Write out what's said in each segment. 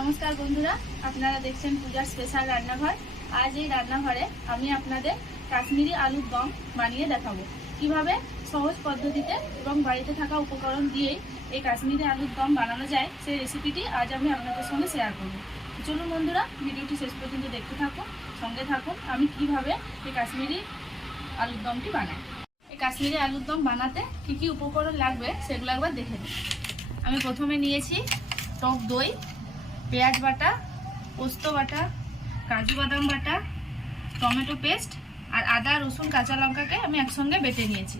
নমস্কার বন্ধুরা, আপনারা দেখছেন পূজার স্পেশাল রান্নাঘর। আজ এই রান্নাঘরে আমি আপনাদের কাশ্মীরি আলুর দম বানিয়ে দেখাবো। কীভাবে সহজ পদ্ধতিতে এবং বাড়িতে থাকা উপকরণ দিয়েই এই কাশ্মীরি আলুর দম বানানো যায়, সেই রেসিপিটি আজ আমি আপনাদের সঙ্গে শেয়ার করব। চলুন বন্ধুরা, ভিডিওটি শেষ পর্যন্ত দেখতে থাকুন, সঙ্গে থাকুন, আমি কীভাবে এই কাশ্মীরি আলুর দমটি বানাই। এই কাশ্মীরি আলুর দম বানাতে কী কী উপকরণ লাগবে, সেগুলো একবার দেখে আমি প্রথমে নিয়েছি টক দই পেঁয়াজ বাটা, পোস্ত বাটা, কাজু বাদাম বাটা, টমেটো পেস্ট আর আদা, রসুন, কাঁচা লঙ্কাকে আমি একসঙ্গে বেটে নিয়েছি।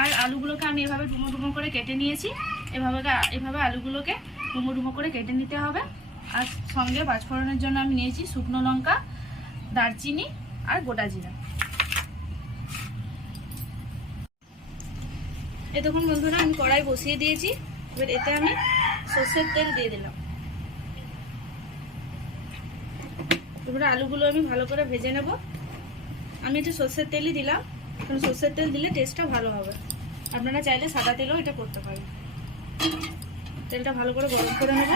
আর আলুগুলোকে আমি এভাবে ডুমো ডুমো করে কেটে নিয়েছি। এভাবে এভাবে আলুগুলোকে ডুমো ডুমো করে কেটে নিতে হবে। আর সঙ্গে পাঁচফোড়নের জন্য আমি নিয়েছি শুকনো লঙ্কা, দারচিনি আর গোটা জিরা। এতক্ষণ বন্ধুরা আমি কড়াই বসিয়ে দিয়েছি। এবার এতে আমি সর্ষের তেল দিয়ে দিলাম। এবারে আলুগুলো আমি ভালো করে ভেজে নেব। আমি একটু সর্ষের তেলই দিলাম। কারণ সর্ষের তেল দিলে টেস্টটা ভালো হবে। আপনারা চাইলে সাদা তেলও এটা করতে পারেন। তেলটা ভালো করে গরম করে নেব।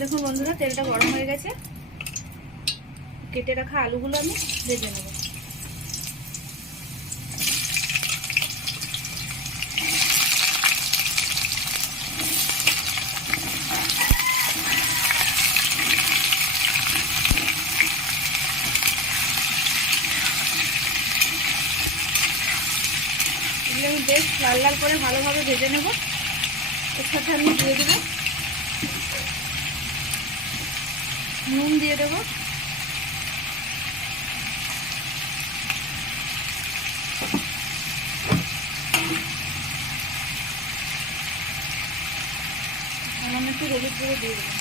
দেখুন বন্ধুরা, তেলটা গরম হয়ে গেছে। কেটে রাখা আলুগুলো আমি ভেজে নেব। আমি বেশ লাল লাল করে ভালোভাবে ভেজে নেব। এর সাথে আমি দিয়ে দেবো। নুন দিয়ে দেবো সামান্য একটু হলুদ গুঁড়ো দিয়ে দেবো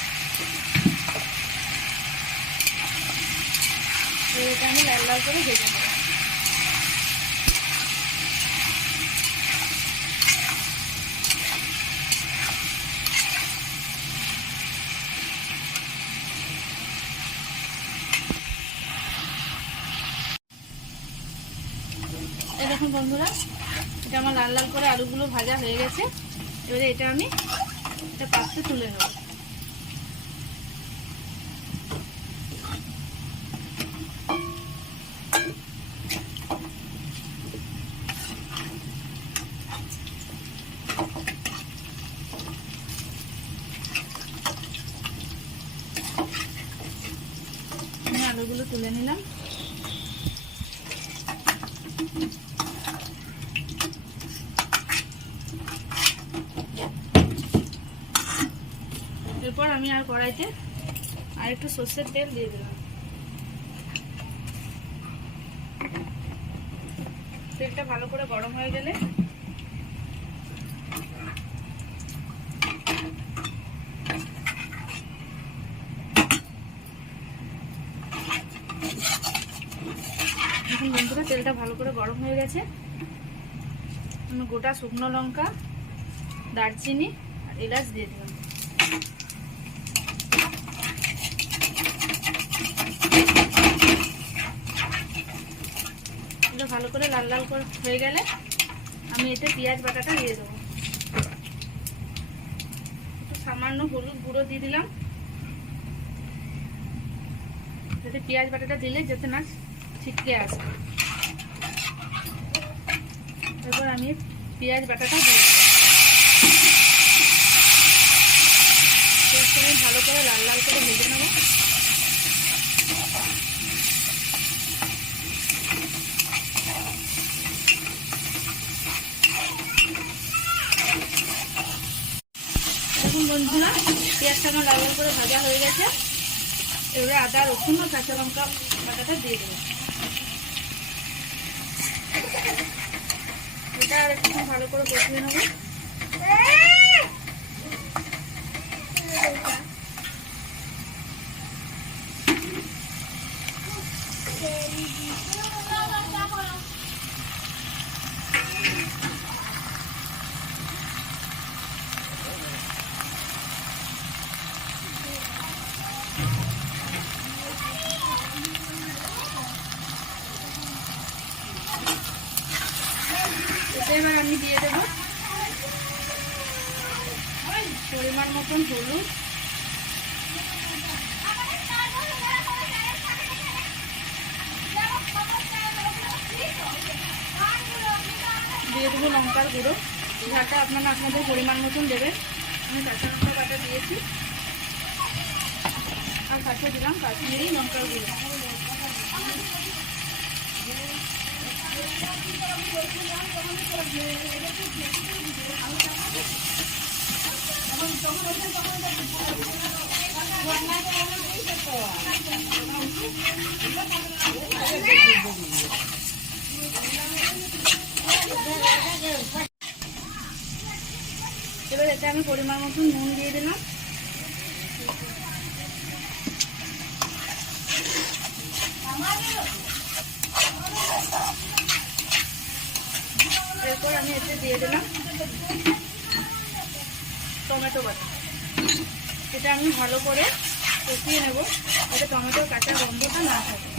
এটা আমি লাল লাল করে ভেজে নেব দেখুন বন্ধুরা, এটা আমার লাল লাল করে আলুগুলো ভাজা হয়ে গেছে। এবারে এটা আমি একটা পাশে তুলে নেব আমি আলুগুলো তুলে নিলাম এরপর আমি আর কড়াইতে আর একটু সর্ষের তেল দিয়ে দিলাম। তেলটা ভালো করে গরম হয়ে গেলে বন্ধুরা, তেলটা ভালো করে গরম হয়ে গেছে। গোটা শুকনো লঙ্কা, দারচিনি আর এলাচ দিয়ে দিলাম। এটা ভালো করে লাল লাল করে হয়ে গেলে আমি এতে পেঁয়াজ বাটাটা দিয়ে দেবো। একটু সামান্য হলুদ গুঁড়ো দিয়ে দিলাম। যাতে পেঁয়াজ বাটাটা দিলে যাতে না ছিটকে আসে। এরপর আমি পেঁয়াজ বাটাটা দিয়ে দেবো। ভালো করে লাল লাল করে ভেজে নেব দেখুন বন্ধুরা আমার লাল লাল করে ভাজা হয়ে গেছে। এবারে আদা, রসুন আর কাঁচা লঙ্কা বাটাটা দিয়ে দেবো। এটা আর একটু ভালো করে কষিয়ে নেব। এবার আমি দিয়ে দেবো। পরিমাণ মতন হলুদ। দিয়ে দেবো লঙ্কার গুঁড়ো। ঝালটা আপনারা আপনাদের পরিমাণ মতন দেবেন। আমি কাঁচা লঙ্কা বাটা দিয়েছি। আর কাছে দিলাম কাশ্মীরি লঙ্কার গুঁড়ো। এবার এতে আমি পরিমাণ মতন নুন দিয়ে দিলাম। এরপর আমি এতে দিয়ে দিলাম টমেটো বাটা। এটা আমি ভালো করে কষিয়ে নেব যাতে টমেটোর কাঁচা গন্ধটা না থাকে।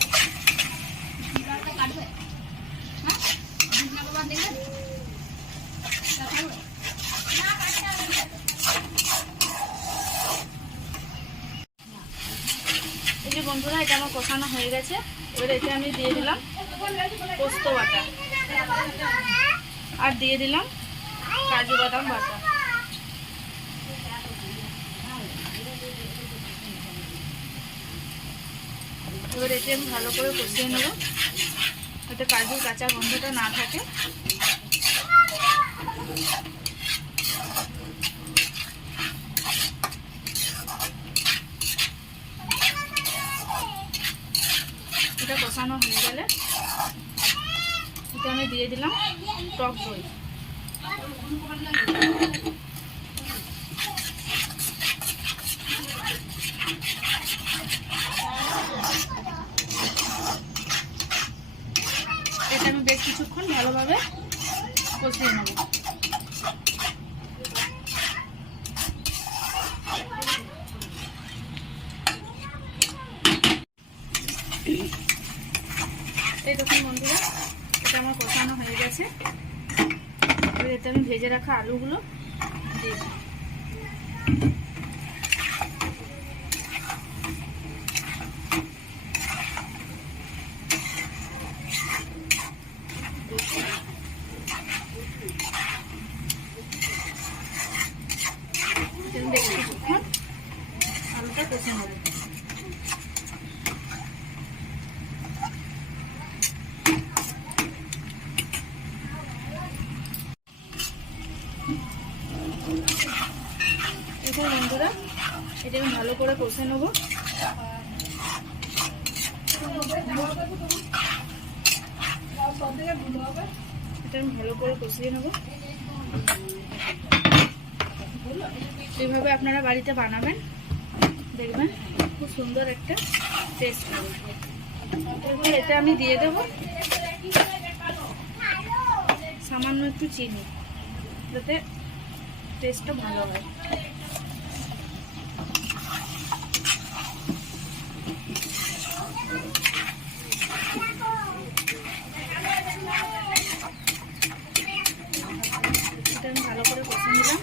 এই যে বন্ধুরা, এটা আমার কষানো হয়ে গেছে। এবার এতে আমি দিয়ে দিলাম পোস্ত বাটা। আর দিয়ে দিলাম কাজু বাদাম বাটা। এবার এতে আমি ভালো করে কষিয়ে নেব। যাতে কাজুর কাঁচা গন্ধটা না থাকে। এটা কষানো হয়ে গেলে। এটা আমি দিয়ে দিলাম। টক দই। এটা আমি বেশ কিছুক্ষণ ভালোভাবে কষিয়ে নেব এই দেখুন বন্ধুরা এটা আমার কষানো হয়ে গেছে এবার এতে আমি ভেজে রাখা আলুগুলো দিয়ে দিই। এটা আমি বেশ কিছুক্ষণ আলুটা কষে নেব দেখুন বন্ধুরা এটা আমি ভালো করে কষে নেব। এটা আমি ভালো করে কষিয়ে নেব। এইভাবে আপনারা বাড়িতে বানাবেন। দেখবেন খুব সুন্দর একটা টেস্ট হবে এটা আমি দিয়ে দেবো। সামান্য একটু চিনি, যাতে টেস্টটা ভালো হয় এটা আমি ভালো করে কষে নিলাম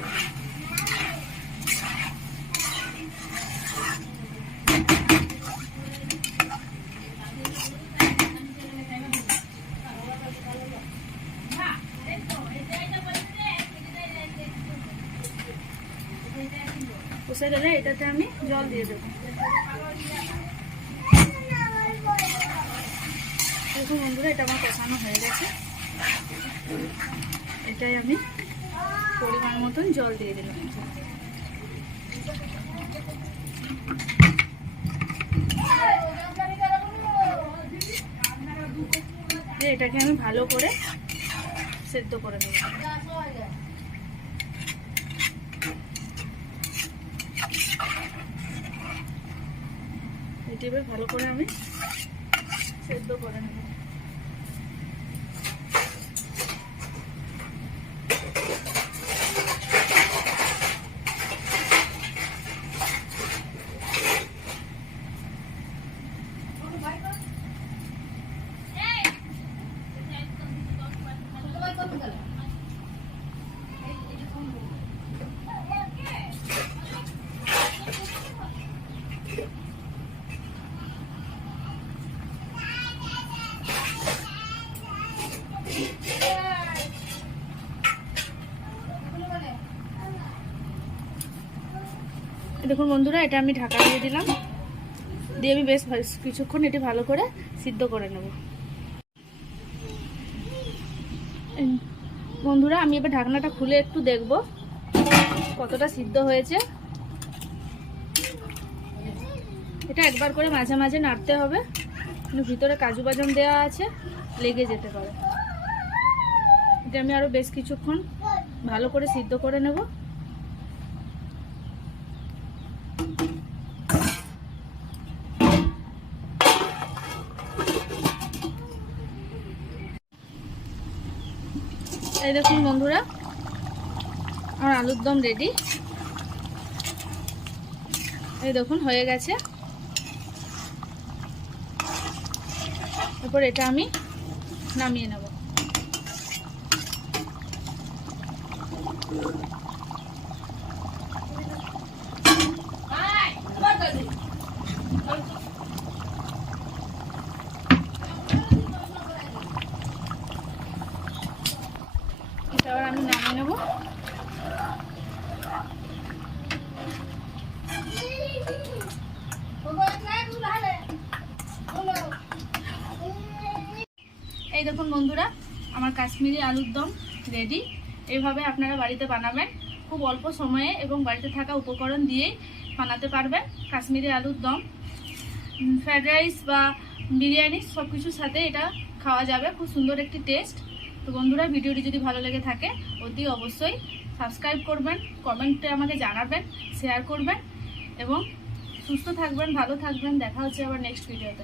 কষে গেলে এটাতে আমি জল দিয়ে দেবো। দেখুন বন্ধুরা, এটা আমার কষানো হয়ে গেছে। এটাই আমি পরিমাণ মতন জল দিয়ে দিলাম। এটাকে আমি ভালো করে সেদ্ধ করে নেব। এটা ভালো করে আমি সেদ্ধ করে নেব। দেখুন বন্ধুরা, এটা আমি ঢাকা দিয়ে দিলাম। দিয়ে আমি বেশ কিছুক্ষণ এটি ভালো করে সিদ্ধ করে নেব। বন্ধুরা, আমি এবার ঢাকনাটা খুলে একটু দেখব কতটা সিদ্ধ হয়েছে। এটা একবার করে মাঝে মাঝে নাড়তে হবে ভিতরে কাজু বাদাম দেওয়া আছে, লেগে যেতে পারে। এটা আমি আরও বেশ কিছুক্ষণ ভালো করে সিদ্ধ করে নেব। দেখুন বন্ধুরা, আমার আলুর দম রেডি এই দেখুন, হয়ে গেছে। এরপর এটা আমি নামিয়ে নেব এটা আবার আমি নামিয়ে নেব এই দেখুন বন্ধুরা আমার কাশ্মীরি আলুর দম রেডি এইভাবে আপনারা বাড়িতে বানাবেন। খুব অল্প সময়ে এবং বাড়িতে থাকা উপকরণ দিয়েই বানাতে পারবেন কাশ্মীরি আলুর দম। ফ্রায়েড রাইস বা বিরিয়ানি সব কিছুর সাথে এটা খাওয়া যাবে। খুব সুন্দর একটি টেস্ট তো বন্ধুরা, ভিডিওটি যদি ভালো লেগে থাকে, অতি অবশ্যই সাবস্ক্রাইব করবেন কমেন্টে আমাকে জানাবেন শেয়ার করবেন এবং সুস্থ থাকবেন, ভালো থাকবেন। দেখা হচ্ছে আবার নেক্সট ভিডিওতে